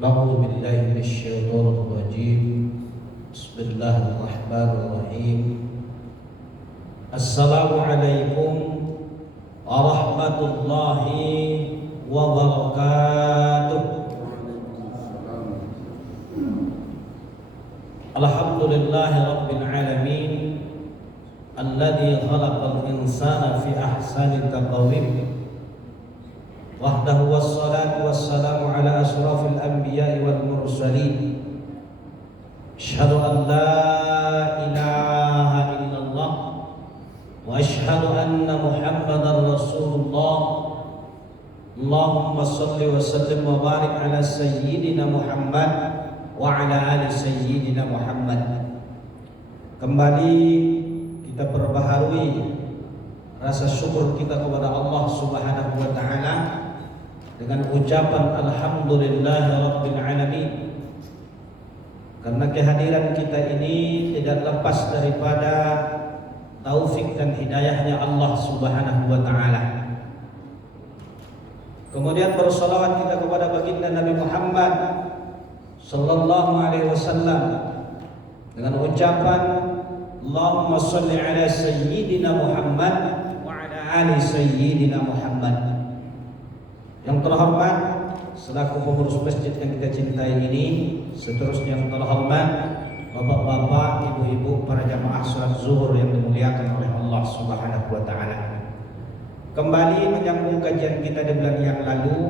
أعوذ بالله من الشيطان الرجيم. بسم الله الرحمن الرحيم. السلام عليكم ورحمة الله وبركاته. الحمد لله رب العالمين الذي خلق الإنسان في أحسن تقويم، وحده والصلاة والسلام على أشرف الأنبياء والمرسلين. أشهد أن لا إله إلا الله وأشهد أن محمدا رسول الله. اللهم صل وسلم وبارك على سيدنا محمد وعلى آل سيدنا محمد. Kembali kita perbaharui rasa syukur kita kepada Allah Subhanahu wa taala dengan ucapan alhamdulillahirabbil alamin, karena kehadiran kita ini tidak lepas daripada taufik dan hidayahnya Allah Subhanahu wa taala. Kemudian bersolawat kita kepada baginda Nabi Muhammad sallallahu alaihi wasallam dengan ucapan Allahumma shalli ala sayyidina Muhammad wa ala ali sayyidina Muhammad. Yang terhormat selaku pengurus masjid yang kita cintai ini, seterusnya yang terhormat bapak-bapak, ibu-ibu, para jamaah salat zuhur yang dimuliakan oleh Allah Subhanahu wa taala. Kembali menyambung kajian kita di bulan yang lalu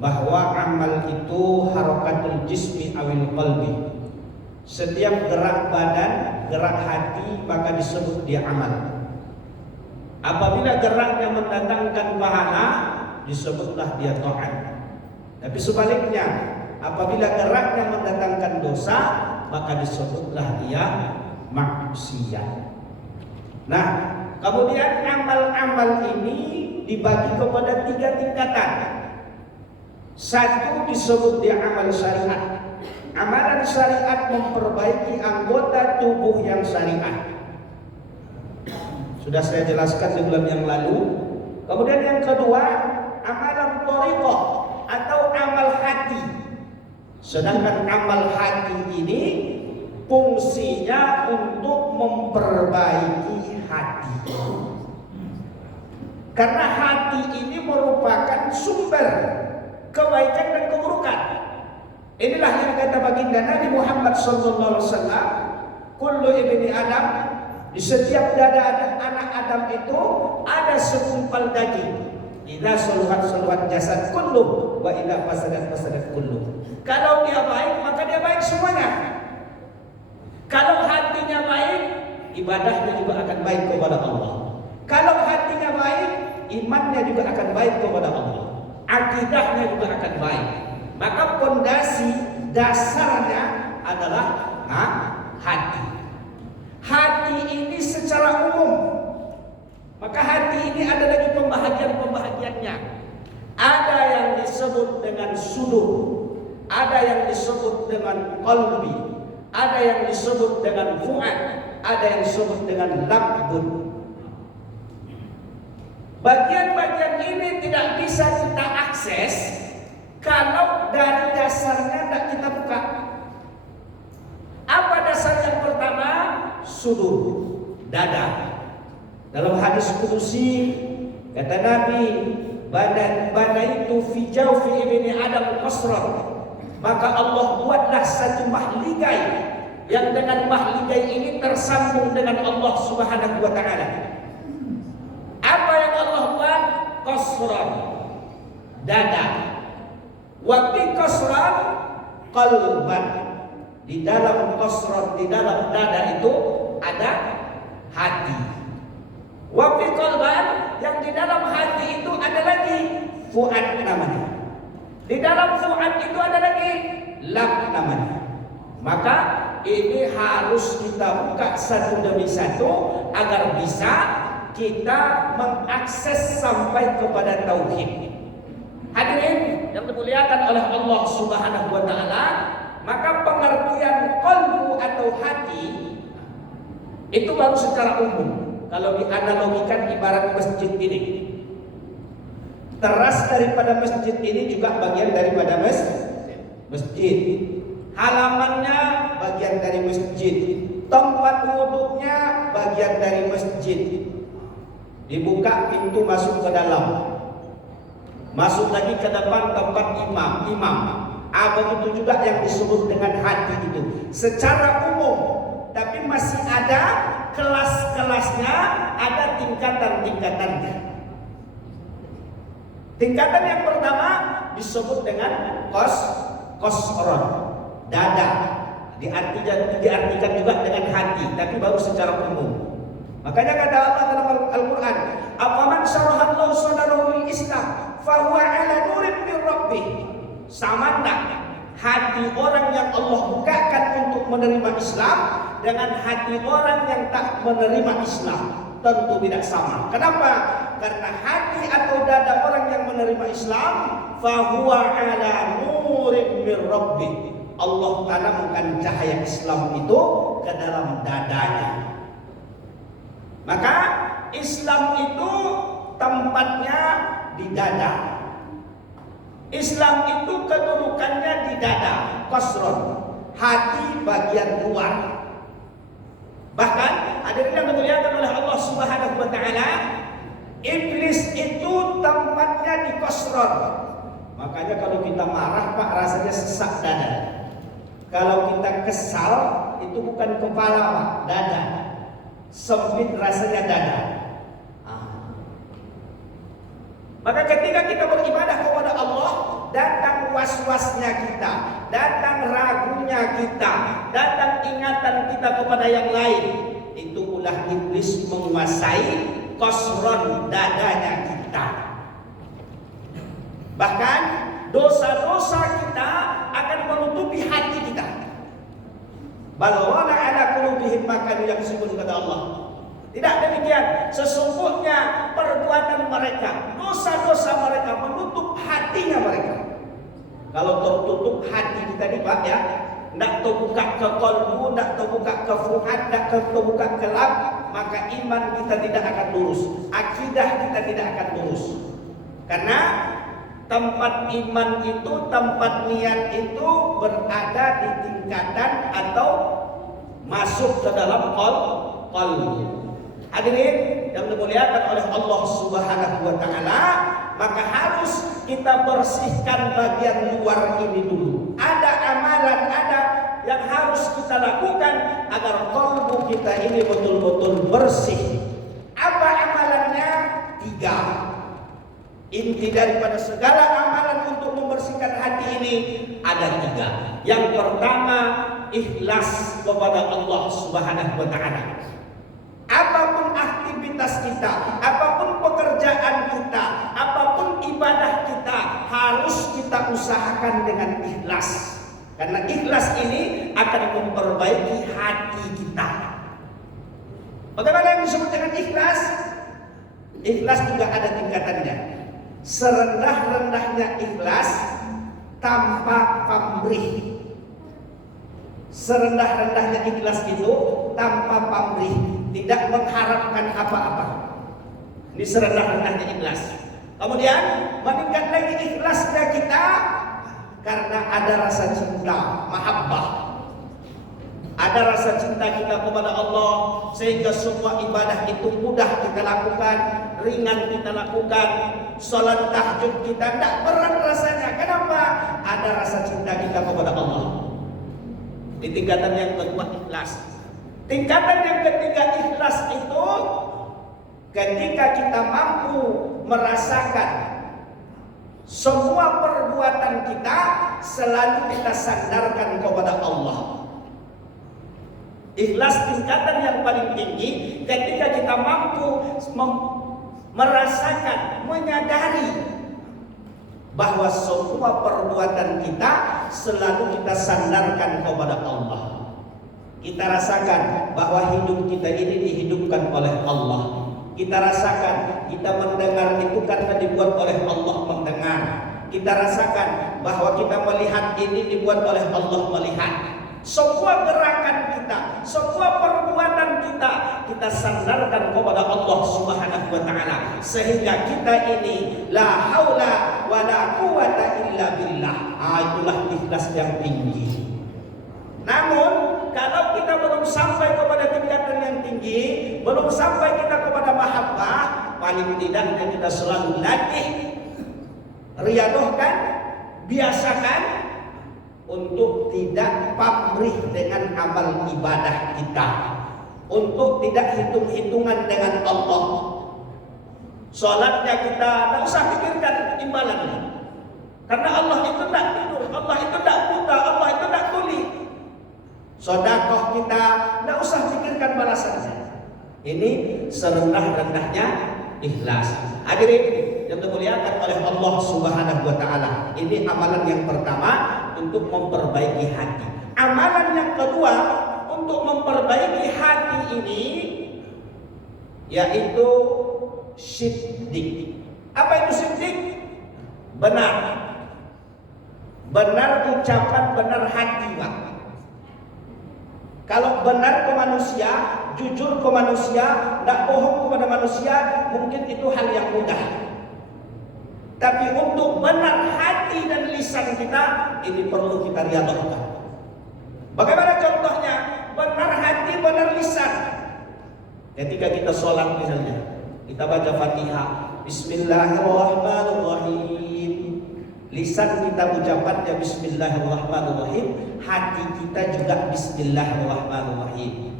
bahwa amal itu harakatul jismi awil qalbi. Setiap gerak badan, gerak hati maka disebut dia amal. Apabila geraknya mendatangkan pahala, disebutlah dia taat. Tapi sebaliknya, apabila geraknya mendatangkan dosa, maka disebutlah dia maksiat. Nah, kemudian amal-amal ini dibagi kepada 3 tingkatan. Satu disebut dia amal syariat. Amalan syariat memperbaiki anggota tubuh yang syariat. Sudah saya jelaskan di bulan yang lalu. Kemudian yang kedua, amalan thariqah atau amal hati. Sedangkan amal hati ini fungsinya untuk memperbaiki hati. Karena hati ini merupakan sumber kebaikan dan keburukan. Inilah yang kata baginda Nabi Muhammad sallallahu alaihi wasallam, kullu ibni Adam, di setiap dada anak Adam itu ada segumpal daging. Idza saluhat jasad kullu wa idza fasadat kullu. Kalau dia baik maka dia baik semuanya. Kalau hatinya baik, ibadahnya juga akan baik kepada Allah. Kalau hatinya baik, imannya juga akan baik kepada Allah. Akidahnya juga akan baik. Maka pondasi dasarnya adalah hati. Hati ini secara umum, maka hati ini ada lagi pembahagian-pembahagiannya. Ada yang disebut dengan sudur, ada yang disebut dengan qalbi, ada yang disebut dengan fuad, ada yang disebut dengan lambun. Bagian-bagian ini tidak bisa kita akses kalau dari dasarnya tidak kita buka. Apa dasar yang pertama? Sudur, dada. Dalam hadis kudusi kata Nabi, banaitu fi jawfi ibni Adam qasran, maka Allah buatlah satu mahligai yang dengan mahligai ini tersambung dengan Allah Subhanahu wa taala. Apa yang Allah buat? Qasran, dada. Wa fi qasran qalban, di dalam qasran, di dalam dada itu ada hati. Wa fi qalban, yang di dalam hati itu ada lagi fuad namanya. Di dalam fuad itu ada lagi lab namanya. Maka ini harus kita buka satu demi satu agar bisa kita mengakses sampai kepada tauhid. Hadirin yang dimuliakan oleh Allah Subhanahu wa taala, maka pengertian qalbu atau hati itu baru secara umum. Kalau dianalogikan ibarat masjid ini, teras daripada masjid ini juga bagian daripada masjid. masjid. Halamannya bagian dari masjid. Tempat wuduknya bagian dari masjid. Dibuka pintu masuk ke dalam. Masuk lagi ke depan tempat imam. Begitu juga yang disebut dengan hati itu. Secara umum, tapi masih ada kelas-kelasnya, ada tingkatan-tingkatannya. Tingkatan yang pertama disebut dengan qasron, dada. Diartikan juga dengan hati, tapi baru secara umum. Makanya kata Allah dalam Al-Quran, "Afaman syarahallahu sadrahu lil Islam, fa huwa 'ala nurin min rabbih." Sama enggak hati orang yang Allah bukakan untuk menerima Islam dengan hati orang yang tak menerima Islam? Tentu tidak sama. Kenapa? Karena hati atau dada orang yang menerima Islam, fahuwa ala nurin min rabbih. Allah tanamkan cahaya Islam itu ke dalam dadanya. Maka Islam itu tempatnya di dada. Islam itu kedudukannya di dada, qasron, hati bagian luar. Bahkan hadirin yang dimuliakan oleh Allah Subhanahu wa taala, iblis itu tempatnya di qasron. Makanya kalau kita marah Pak, rasanya sesak dada. Kalau kita kesal itu bukan kepala Pak, dada. Sempit rasanya dada. Maka ketika kita beribadah kepada Allah, datang was-wasnya kita, datang ragunya kita, datang ingatan kita kepada yang lain. Itu ulah iblis menguasai qasron dadanya kita. Bahkan dosa-dosa kita akan menutupi hati kita. Balwana ala qulubihim ma kanu yaksubun, kata Allah. Tidak demikian, sesungguhnya perbuatan mereka, dosa-dosa mereka menutup hatinya mereka. Kalau tertutup hati kita nih Pak ya, tidak terbuka ke qalbu, tidak terbuka ke fuad, tidak terbuka ke lab, maka iman kita tidak akan lurus, akidah kita tidak akan lurus. Karena tempat iman itu, tempat niat itu berada di tingkatan atau masuk ke dalam qalbu. Hadirin yang dimuliakan oleh Allah Subhanahu wa taala, maka harus kita bersihkan bagian luar ini dulu. Ada amalan, ada yang harus kita lakukan agar qalbu kita ini betul-betul bersih. Apa amalannya? 3. Inti daripada segala amalan untuk membersihkan hati ini ada 3. Yang pertama, ikhlas kepada Allah Subhanahu wa taala. Apapun aktivitas kita, apapun pekerjaan kita, apapun ibadah kita, harus kita usahakan dengan ikhlas. Karena ikhlas ini akan memperbaiki hati kita. Bagaimana yang disebut dengan ikhlas? Ikhlas juga ada tingkatannya. Serendah-rendahnya ikhlas tanpa pamrih. Serendah-rendahnya ikhlas itu tanpa pamrih, tidak mengharapkan apa-apa. Ini serendah-rendahnya ikhlas. Kemudian meningkat lagi ikhlasnya kita karena ada rasa cinta, mahabbah. Ada rasa cinta kita kepada Allah sehingga semua ibadah itu mudah kita lakukan, ringan kita lakukan. Salat tahajud kita tidak berat rasanya. Kenapa? Ada rasa cinta kita kepada Allah. Di tingkatan yang kedua ikhlas. Tingkatan yang ketiga ikhlas itu ketika kita mampu merasakan semua perbuatan kita selalu kita sandarkan kepada Allah. Ikhlas tingkatan yang paling tinggi ketika kita mampu merasakan, menyadari bahwa semua perbuatan kita selalu kita sandarkan kepada Allah. Kita rasakan bahwa hidup kita ini dihidupkan oleh Allah. Kita rasakan kita mendengar itu karena dibuat oleh Allah mendengar. Kita rasakan bahwa kita melihat ini dibuat oleh Allah melihat. Semua gerakan kita, semua perbuatan kita sandarkan kepada Allah Subhanahu wa taala, sehingga kita ini la haula wala quwata illa billah. Itulah ikhlas yang tinggi. Namun kalau kita belum sampai kepada tingkatan yang tinggi, belum sampai kita kepada mahabbah, paling tidaknya kita selalu latih, riadohkan, biasakan untuk tidak pamrih dengan amal ibadah kita, untuk tidak hitung-hitungan dengan Allah. Salatnya kita tidak usah pikirkan imbalannya, karena Allah itu tidak tidur, Allah itu tidak buta, Allah itu tidak tuli. Sedekah kita tidak usah pikirkan balasannya. Ini serendah-rendahnya ikhlas. Hadirin yang dimuliakan oleh Allah Subhanahu wa taala, ini amalan yang pertama untuk memperbaiki hati. Amalan yang kedua untuk memperbaiki hati ini yaitu siddiq. Apa itu siddiq? Benar. Benar ucapan, benar hati, Pak. Kalau benar ke manusia, jujur ke manusia, tidak bohong kepada manusia, mungkin itu hal yang mudah. Tapi untuk benar hati dan lisan kita, ini perlu kita riadahkan. Bagaimana contohnya? Benar hati, benar lisan. Ketika kita sholat misalnya, kita baca Fatihah, Bismillahirrahmanirrahim. Lisan kita ucapannya Bismillahirrahmanirrahim, hati kita juga Bismillahirrahmanirrahim.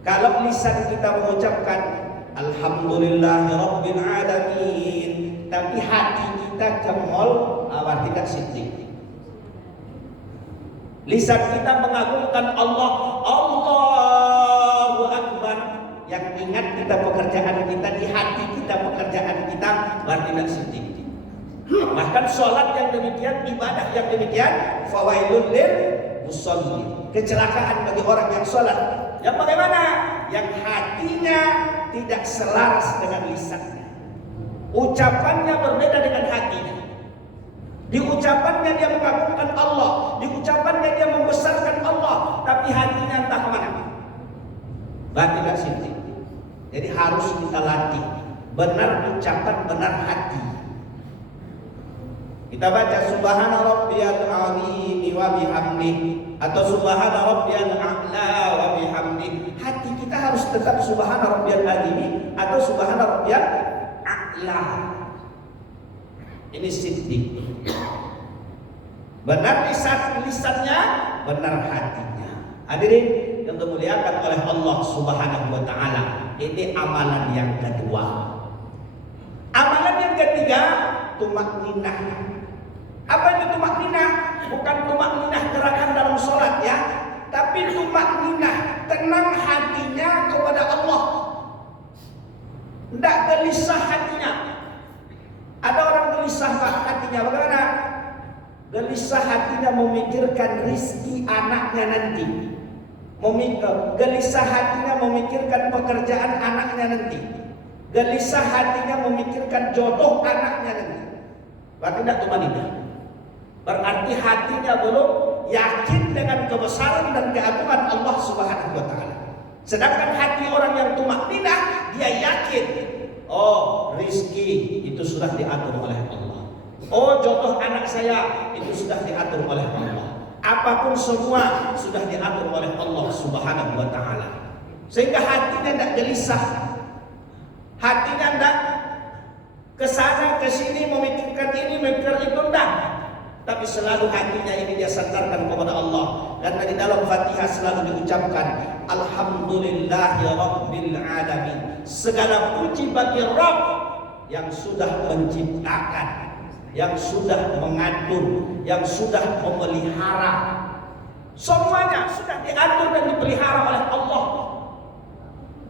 Kalau lisan kita mengucapkan Alhamdulillahirabbil alamin, tapi hati kita kemol, tidak siddiq. Lisan kita mengagungkan Allah, Allahu Akbar. Yang ingat kita pekerjaan kita, di hati kita pekerjaan kita, berarti tidak siddiq. Bahkan sholat yang demikian, ibadah yang demikian, fawailul lil musallin, kecelakaan bagi orang yang sholat. Yang bagaimana? Yang hatinya tidak selaras dengan lisannya. Ucapannya berbeda dengan hatinya. Di ucapannya dia mengagungkan Allah, di ucapannya dia membesarkan Allah, tapi hatinya entah kemana. Berarti tidak siddiq. Jadi harus kita latih benar ucapan, benar hati. Kita baca Subhana rabbiyal azim wa bihamdihi atau Subhana rabbiyal a'la wa bihamdihi. Hati kita harus tetap Subhana rabbiyal azim atau Subhana rabbiyal a'la. Ini siddiq. Benar lisannya, benar hatinya. Hadirin yang dimuliakan oleh Allah Subhanahu wa taala, ini amalan yang kedua. Amalan yang ketiga, tumakninah. Apa itu tumakninah? Bukan tumakninah gerakan dalam sholat ya, tapi tumakninah, tenang hatinya kepada Allah. Tidak gelisah hatinya. Ada orang gelisah hatinya, bagaimana? Gelisah hatinya memikirkan rizki anaknya nanti. Gelisah hatinya memikirkan pekerjaan anaknya nanti. Gelisah hatinya memikirkan jodoh anaknya nanti. Berarti tidak tumakninah. Berarti hatinya belum yakin dengan kebesaran dan keagungan Allah Subhanahu wa taala. Sedangkan hati orang yang tumakninah, dia yakin, oh, rizki itu sudah diatur oleh Allah. Oh, jodoh anak saya itu sudah diatur oleh Allah. Apapun semua sudah diatur oleh Allah Subhanahu wa taala. Sehingga hatinya tidak gelisah. Hatinya tidak kesana kesini memikirkan ini, memikirkan itu, tidak. Tapi selalu hatinya ini dia sandarkan kepada Allah. Karena di dalam Fatihah selalu diucapkan Alhamdulillahi Rabbil Alamin. Segala puji bagi Rabb yang sudah menciptakan, yang sudah mengatur, yang sudah memelihara. Semuanya sudah diatur dan dipelihara oleh Allah.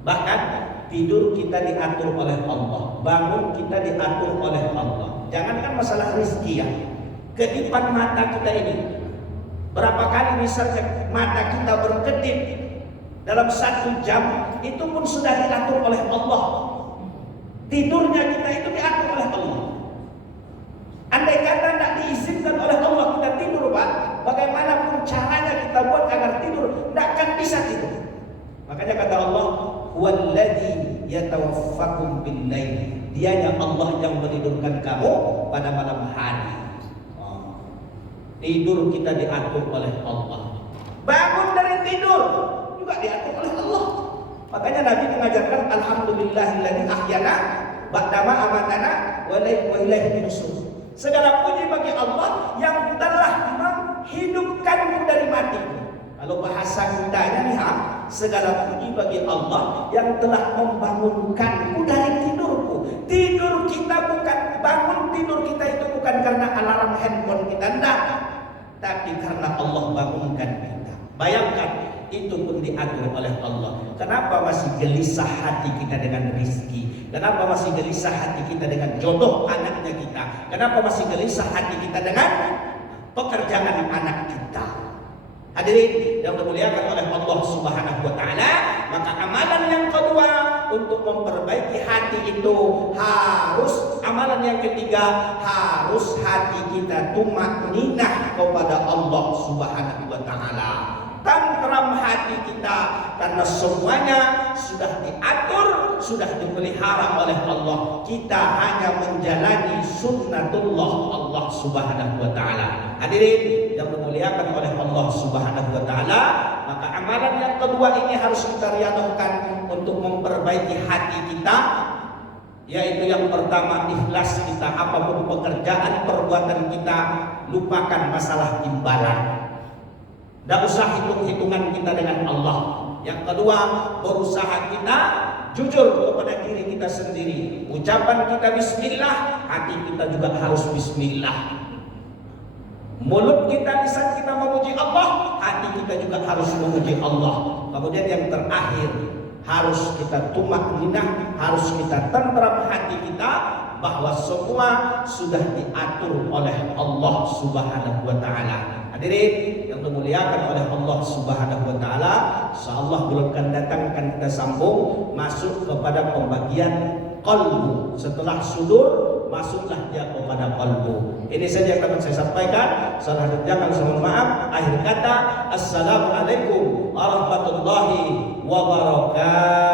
Bahkan tidur kita diatur oleh Allah, bangun kita diatur oleh Allah. Jangankan masalah rezeki ya, kedipan mata kita ini, berapa kali misalnya mata kita berkedip dalam 1 jam, itu pun sudah diatur oleh Allah. Tidurnya kita itu diatur oleh Allah. Andai kata tidak diizinkan oleh Allah kita tidur, Pak, saja kata Allah, "Huwallazi yatawaffakum bil-lail." Dianya Allah yang menidurkan kamu pada malam hari. Tidur kita diatur oleh Allah. Bangun dari tidur juga diatur oleh Allah. Makanya Nabi mengajarkan alhamdulillahilladzi ahyana ba'dama amatana wa ilaihi nusyur. Segala puji bagi Allah yang telah menghidupkanku dari mati. Kalau bahasa kitanya nih, segala puji bagi Allah yang telah membangunkanku dari tidurku. Tidur kita bukan, bangun tidur kita itu bukan karena alarm handphone kita, enggak, tapi karena Allah bangunkan kita. Bayangkan, itu pun diatur oleh Allah. Kenapa masih gelisah hati kita dengan rezeki? Kenapa masih gelisah hati kita dengan jodoh anaknya kita? Kenapa masih gelisah hati kita dengan pekerjaan anak kita? Hadirin yang dimuliakan oleh Allah Subhanahu wa taala, maka amalan yang kedua untuk memperbaiki hati itu harus, amalan yang ketiga harus hati kita tumakninah kepada Allah Subhanahu wa taala. Tentram hati kita karena semuanya sudah diatur, sudah dipelihara oleh Allah. Kita hanya menjalani sunnatullah Allah Subhanahu wa taala. Hadirin yang dimuliakan oleh Allah Subhanahu wa taala, maka amalan yang kedua ini harus kita riadahkan untuk memperbaiki hati kita, yaitu yang pertama ikhlas kita. Apapun pekerjaan perbuatan kita, lupakan masalah imbalan. Tidak usah hitung-hitungan kita dengan Allah. Yang kedua, berusaha kita jujur kepada diri kita sendiri. Ucapan kita bismillah, hati kita juga harus bismillah. Mulut kita, lisan kita memuji Allah, hati kita juga harus memuji Allah. Kemudian yang terakhir, harus kita tumakninah, harus kita tentram hati kita bahwa semua sudah diatur oleh Allah Subhanahu wa taala. Hadirin yang dimuliakan oleh Allah Subhanahu wa taala, insyaallah bulan akan datang akan kita sambung masuk kepada pembagian qalbu. Setelah sudur, masuklah dia kepada qalbu. Ini saja yang dapat saya sampaikan. Salah satunya kami mohon maaf. Akhir kata, assalamualaikum warahmatullahi wabarakatuh.